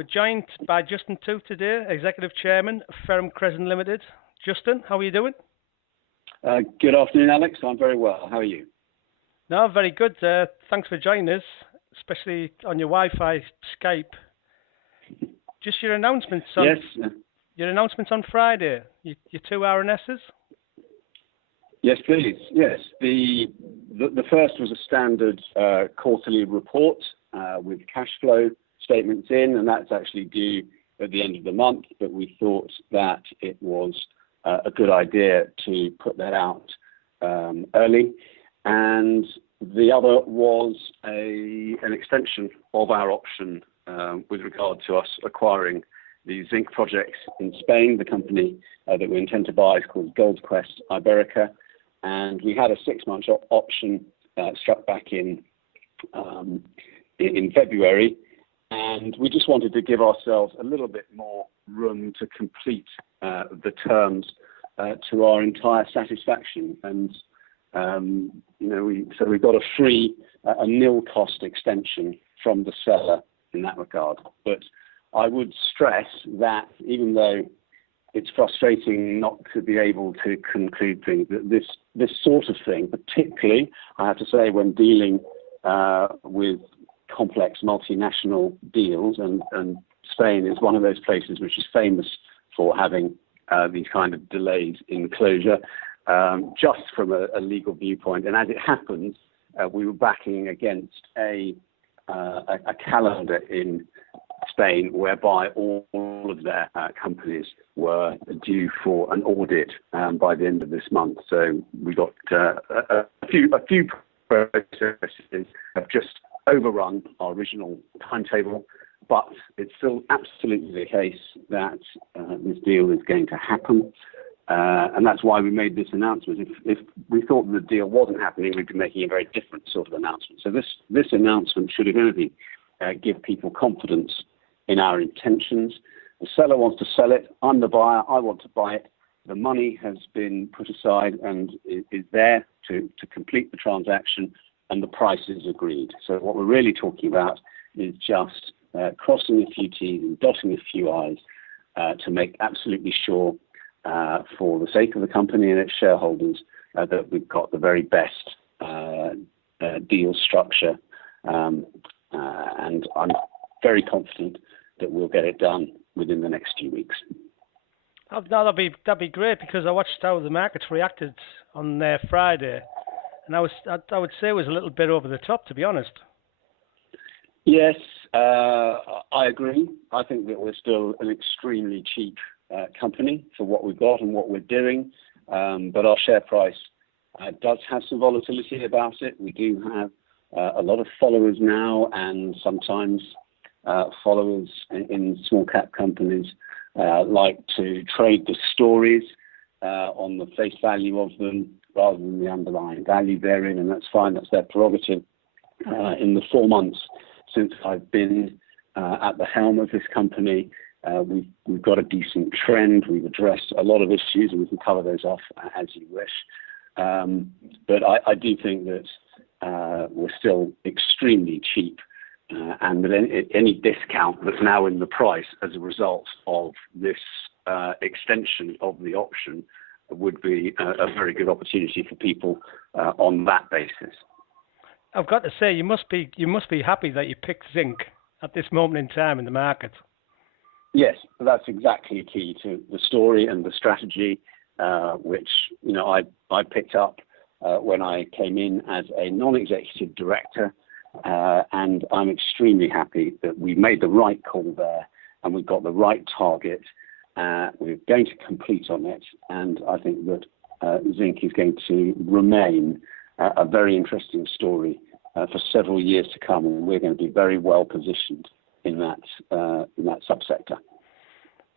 We're joined by Justin Tooth today, Executive Chairman of Ferrum Crescent Limited. Justin, how are you doing? Good afternoon, Alex. I'm very well. How are you? No, very good. Thanks for joining us, especially on your Wi-Fi Skype. Just your announcements on your announcements on Friday. Your two RNSs. Yes, please. Yes, the first was a standard quarterly report with cash flow statements in, and that's actually due at the end of the month. But we thought that it was a good idea to put that out early. And the other was an extension of our option with regard to us acquiring the zinc projects in Spain. The company that we intend to buy is called Quest Iberica, and we had a 6-month option struck back in February, and we just wanted to give ourselves a little bit more room to complete the terms to our entire satisfaction. And we got a nil cost extension from the seller in that regard. But I would stress that even though it's frustrating not to be able to conclude things, that this sort of thing, particularly, I have to say, when dealing with complex multinational deals, and Spain is one of those places which is famous for having these kind of delays in closure, just from a legal viewpoint. And as it happens, we were backing against a calendar in Spain whereby all of their companies were due for an audit by the end of this month. So we got a few processes have just overrun our original timetable, but it's still absolutely the case that this deal is going to happen. And that's why we made this announcement. If we thought the deal wasn't happening, we'd be making a very different sort of announcement. So this announcement should, if anything, give people confidence in our intentions. The seller wants to sell it. I'm the buyer. I want to buy it. The money has been put aside and is there to complete the transaction, and the price is agreed. So what we're really talking about is just crossing a few T's and dotting a few I's to make absolutely sure, for the sake of the company and its shareholders, that we've got the very best deal structure. And I'm very confident that we'll get it done within the next few weeks. Oh, no, that'd be great, because I watched how the markets reacted on Friday, and I would say it was a little bit over the top, to be honest. Yes, I agree. I think that we're still an extremely cheap company for what we've got and what we're doing, but our share price does have some volatility about it. We do have a lot of followers now, and sometimes followers in small cap companies like to trade the stories on the face value of them rather than the underlying value therein, and that's fine. That's their prerogative. In the 4 months since I've been at the helm of this company, we've got a decent trend. We've addressed a lot of issues, and we can cover those off as you wish. But I do think that we're still extremely cheap, and that any discount that's now in the price as a result of this extension of the option would be a very good opportunity for people on that basis. I've got to say, you must be happy that you picked zinc at this moment in time in the market. Yes, that's exactly key to the story and the strategy, which I picked up when I came in as a non-executive director, and I'm extremely happy that we made the right call there, and we've got the right target. We're going to complete on it, and I think that zinc is going to remain a very interesting story for several years to come, and we're going to be very well positioned in that subsector.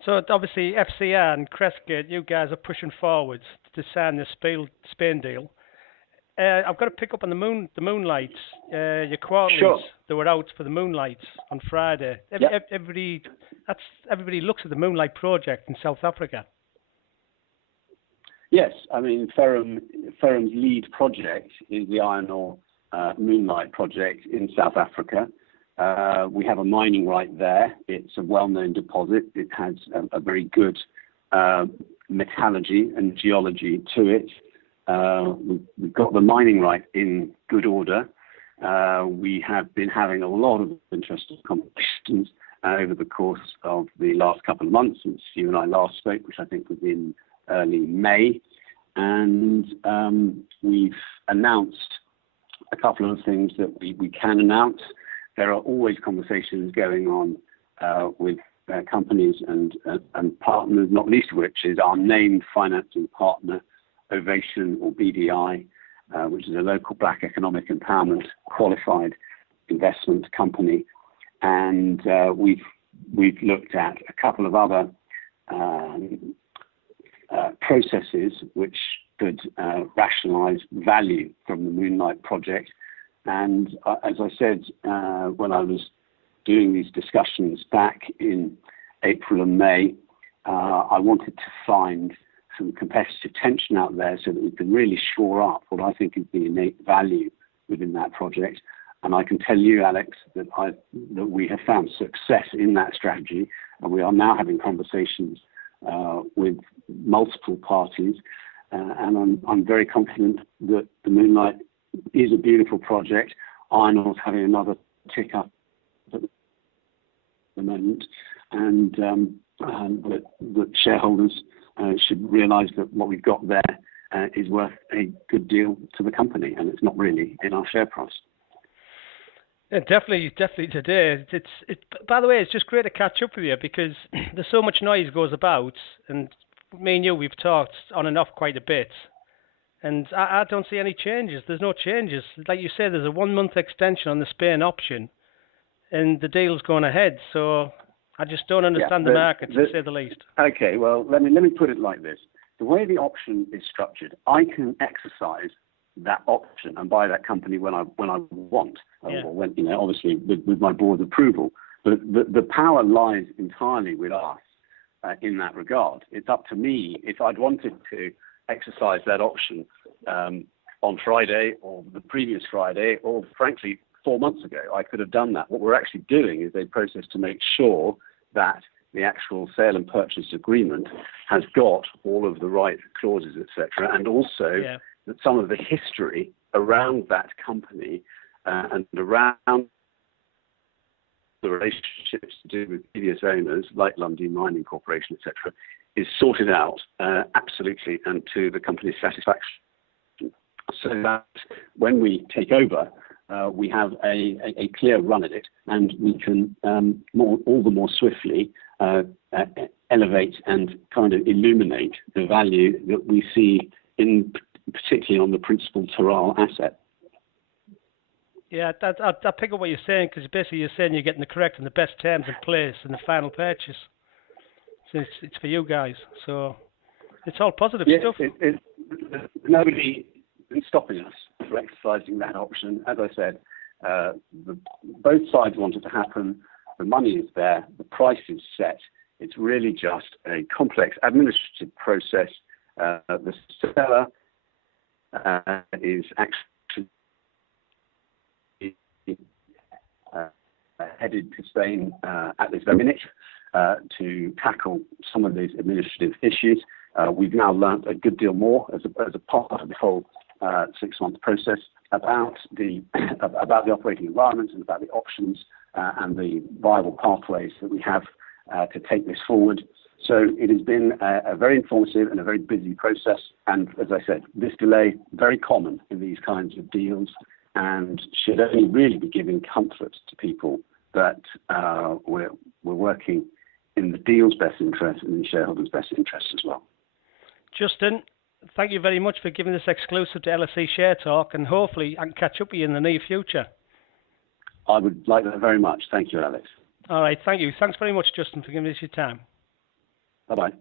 So obviously FCR and Crestgate, you guys are pushing forwards to sign the Spain deal. I've got to pick up on the moonlights. Your quarterlies, sure. They were out for the moonlights on Friday. Yep. Everybody looks at the Moonlight project in South Africa. Yes, I mean Ferrum's lead project is the iron ore Moonlight project in South Africa. We have a mining right there. It's a well-known deposit. It has a very good metallurgy and geology to it. We've got the mining right in good order. We have been having a lot of interesting conversations over the course of the last couple of months since you and I last spoke, which I think was in early May. And we've announced a couple of things that we can announce. There are always conversations going on with companies and partners, not least of which is our named financing partner, Ovation or BDI, which is a local Black economic empowerment qualified investment company. And we've looked at a couple of other processes which could rationalise value from the Moonlight project. And as I said, when I was doing these discussions back in April and May, I wanted to find some competitive tension out there so that we can really shore up what I think is the innate value within that project. And I can tell you, Alex, that we have found success in that strategy, and we are now having conversations with multiple parties. And I'm very confident that the Moonlight is a beautiful project. Iron Ore's having another tick up at the moment, and that shareholders should realise that what we've got there is worth a good deal to the company, and it's not really in our share price. Yeah, definitely today. By the way, it's just great to catch up with you because there's so much noise goes about, and me and you, we've talked on and off quite a bit, and I don't see any changes. There's no changes. Like you say, there's a 1 month extension on the Spain option, and the deal's going ahead. So I just don't understand the market, to say the least. Okay, well, let me put it like this. The way the option is structured, I can exercise that option and buy that company when I want, or when, obviously with my board's approval. But the power lies entirely with us in that regard. It's up to me if I'd wanted to exercise that option on Friday or the previous Friday, or frankly 4 months ago. I could have done that. What we're actually doing is a process to make sure that the actual sale and purchase agreement has got all of the right clauses, etc., and also that some of the history around that company and around the relationships to do with previous owners like Lundin Mining Corporation, etc., is sorted out absolutely and to the company's satisfaction, so that when we take over, we have a clear run at it, and we can all the more swiftly elevate and kind of illuminate the value that we see particularly on the principal Taral asset. Yeah, I pick up what you're saying, because basically you're saying you're getting the correct and the best terms in place in the final purchase. So it's for you guys. So it's all positive stuff. Nobody is stopping us from exercising that option. As I said, both sides want it to happen. The money is there. The price is set. It's really just a complex administrative process. The seller is actually headed to Spain at this very minute to tackle some of these administrative issues. We've now learnt a good deal more as a part of the whole 6 month process about the operating environment and about the options and the viable pathways that we have to take this forward. So it has been a very informative and a very busy process. And as I said, this delay, very common in these kinds of deals, and should only really be giving comfort to people that we're working in the deal's best interest and in shareholders' best interest as well. Justin, thank you very much for giving this exclusive to LSE Share Talk, and hopefully I can catch up with you in the near future. I would like that very much. Thank you, Alex. All right, thank you. Thanks very much, Justin, for giving us your time. Bye-bye.